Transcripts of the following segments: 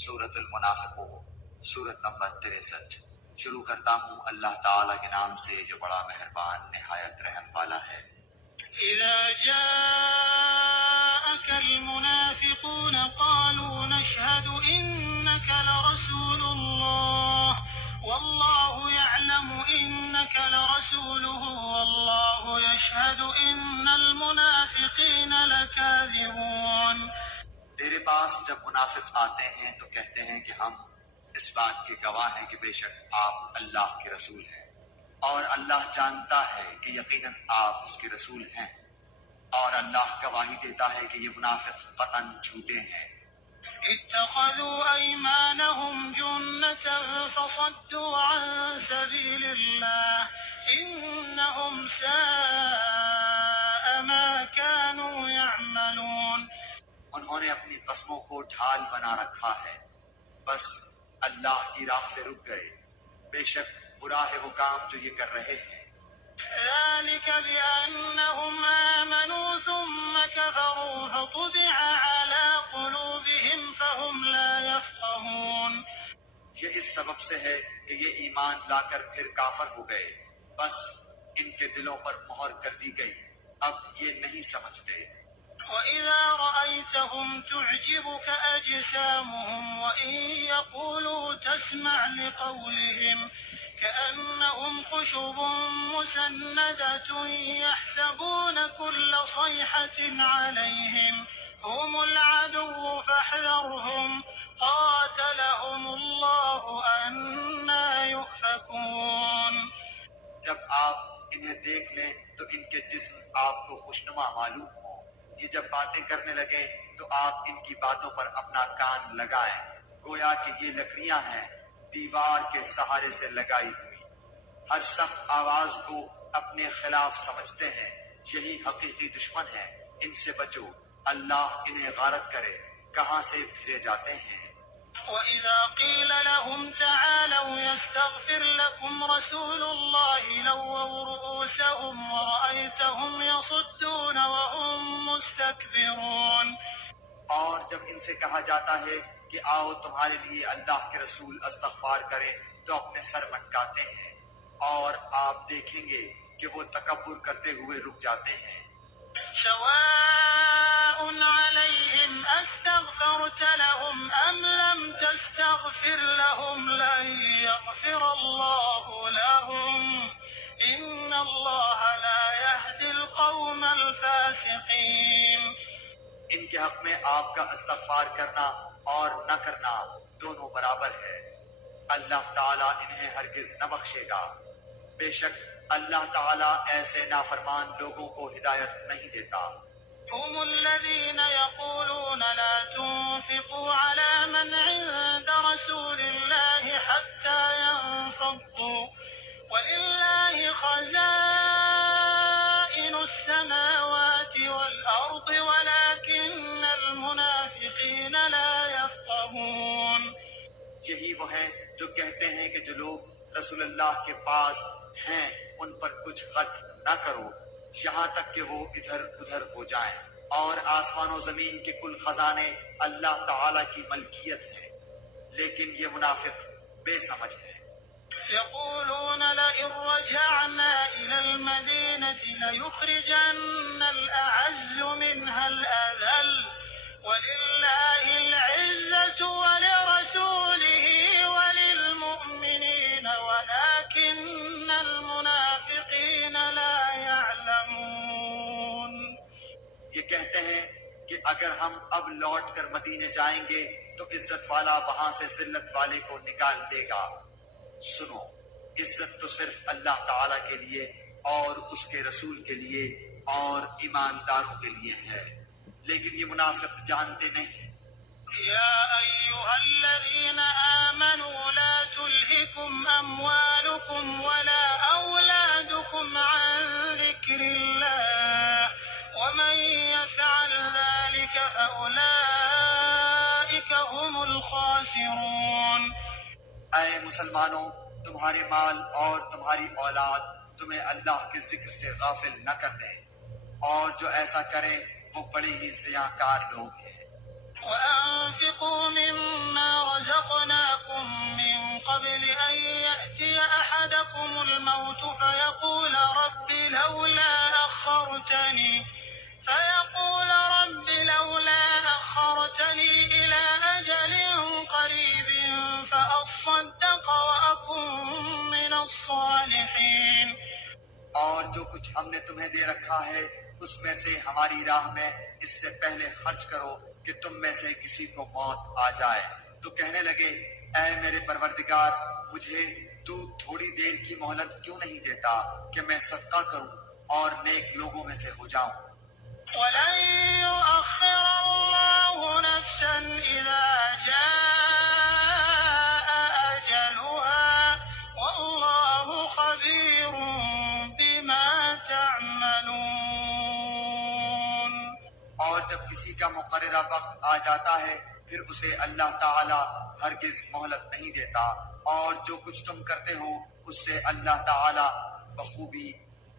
سورۃ المنافقون، سورت نمبر 63۔ شروع کرتا ہوں اللہ تعالیٰ کے نام سے جو بڑا مہربان نہایت رحم والا ہے۔ إذا جاءك المنافقون قالوا نشهد إنك لرسول الله والله يعلم إنك لرسوله والله يشهد إن المنافقين لكاذبون۔ تیرے پاس جب منافق آتے ہیں تو کہتے ہیں کہ ہم اس بات کے گواہ ہیں کہ بے شک آپ اللہ کے رسول ہیں، اور اللہ جانتا ہے کہ یقیناً آپ اس کے رسول ہیں، اور اللہ گواہی دیتا ہے کہ یہ منافق قطعاً جھوٹے ہیں۔ اتخذوا أيمانهم جنة فصدوا عن سبيل الله إنهم ساء ما كانوا يعملون۔ انہوں نے اپنی قسموں کو ڈھال بنا رکھا ہے، بس اللہ کی راہ سے رک گئے، بے شک برا ہے وہ کام جو یہ کر رہے ہیں۔ ذلك بأنهم آمنوا ثم كفروا فطبع على قلوبهم فهم لا يفقهون۔ یہ اس سبب سے ہے کہ یہ ایمان لا کر پھر کافر ہو گئے، بس ان کے دلوں پر مہر کر دی گئی، اب یہ نہیں سمجھتے۔ وَإِذَا رَأَيْتَهُمْ تُعْجِبُكَ أَجْسَامُهُمْ وَإِن يَقُولُوا تَسْمَعْ لِقَوْلِهِمْ كَأَنَّهُمْ خُشُبٌ مُّسَنَّدَةٌ يَحْسَبُونَ كُلَّ صَيْحَةٍ عَلَيْهِمْ هُمُ الْعَدُوُّ فَاحْذَرْهُمْ قَاتَلَهُمُ اللَّهُ أَنَّىٰ يُؤْفَكُونَ۔ جب آپ انہیں دیکھ لیں تو ان کے جسم آپ کو خوشنما معلوم ہوں، یہ جب باتیں کرنے لگیں تو آپ ان کی باتوں پر اپنا کان لگائیں، گویا کہ یہ لکڑیاں ہیں دیوار کے سہارے سے لگائی ہوئی، ہر سخت آواز کو اپنے خلاف سمجھتے ہیں، یہی حقیقی دشمن ہیں، ان سے بچو، اللہ انہیں غارت کرے، کہاں سے پھرے جاتے ہیں۔ وَإِذَا قِيلَ لَهُمْ تَعَالَوْا يَسْتَغْفِرْ لَكُمْ رَسُولُ اللَّهِ لَوَّوْا رُءُوسَهُمْ وَرَأَيْتَهُمْ يَصُدُّونَ وَهُمْ مُسْتَكْبِرُونَ۔ اور جب ان سے کہا جاتا ہے کہ آؤ تمہارے لیے اللہ کے رسول استغفار کریں تو اپنے سر مٹکاتے ہیں، اور آپ دیکھیں گے کہ وہ تکبر کرتے ہوئے رک جاتے ہیں۔ سواء عليهم أستغفرت لهم أم لم تستغفر لهم لن يغفر الله لهم إن الله لا يهدي القوم الفاسقين۔ ان کے حق میں آپ کا استغفار کرنا اور نہ کرنا دونوں برابر ہے، اللہ تعالیٰ انہیں ہرگز نہ بخشے گا، بے شک اللہ تعالیٰ ایسے نافرمان لوگوں کو ہدایت نہیں دیتا۔ هم الذين يقولون لا تنفقوا على من عند رسول الله حتى ينفضوا ولله خزائن السماوات والأرض ولكن المنافقين لا يفقهون۔ یہی وہ ہیں جو کہتے ہیں کہ جو لوگ رسول اللہ کے پاس ہیں ان پر کچھ خرچ نہ کرو یہاں تک کہ وہ ادھر ادھر ہو جائیں، اور آسمان و زمین کے کل خزانے اللہ تعالی کی ملکیت ہیں، لیکن یہ منافق بے سمجھ ہیں۔ يقولون لئن رجعنا إلى المدينة ليخرجن الأعز منها الأذل ولله العزة ولرسوله وللمؤمنين ولكن المنافقين لا يعلمون۔ یہ کہتے ہیں کہ اگر ہم اب لوٹ کر مدینے جائیں گے تو عزت والا وہاں سے ذلت والے کو نکال دے گا۔ سنو، عزت تو صرف اللہ تعالیٰ کے لیے اور اس کے رسول کے لیے اور ایمانداروں کے لیے ہے، لیکن یہ منافق جانتے نہیں۔ يا أيها الذين آمنوا لا تلهكم أموالكم ولا أولادكم عن ذكر الله ومن يفعل ذلك فأولئك هم الخاسرون۔ اے مسلمانوں، تمہارے مال اور تمہاری اولاد تمہیں اللہ کے ذکر سے غافل نہ کر دیں، اور جو ایسا کریں وہ بڑے ہی ضیاء کار لوگ ہیں۔ وأنفقوا مما الموت فيقول رب لولا أخرتني إلى أجل قريب فأصدق وأكن من الصالحين. اور جو کچھ ہم نے تمہیں دے رکھا ہے اس میں سے ہماری راہ میں اس سے پہلے خرچ کرو کہ تم میں سے کسی کو موت آ جائے. تو کہنے لگے اے میرے پروردگار مجھے تو تھوڑی دیر کی مہلت کیوں نہیں دیتا کہ میں صدقہ کروں اور نیک لوگوں میں سے ہو جاؤں. ولن يؤخر الله نفسا إذا جاء أجلها والله خبير بما تعملون. اور جب کسی کا مقررہ وقت آ جاتا ہے پھر اسے اللہ تعالی ہرگز مہلت نہیں دیتا اور جو کچھ تم کرتے ہو اس سے اللہ تعالی بخوبی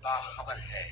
باخبر ہے.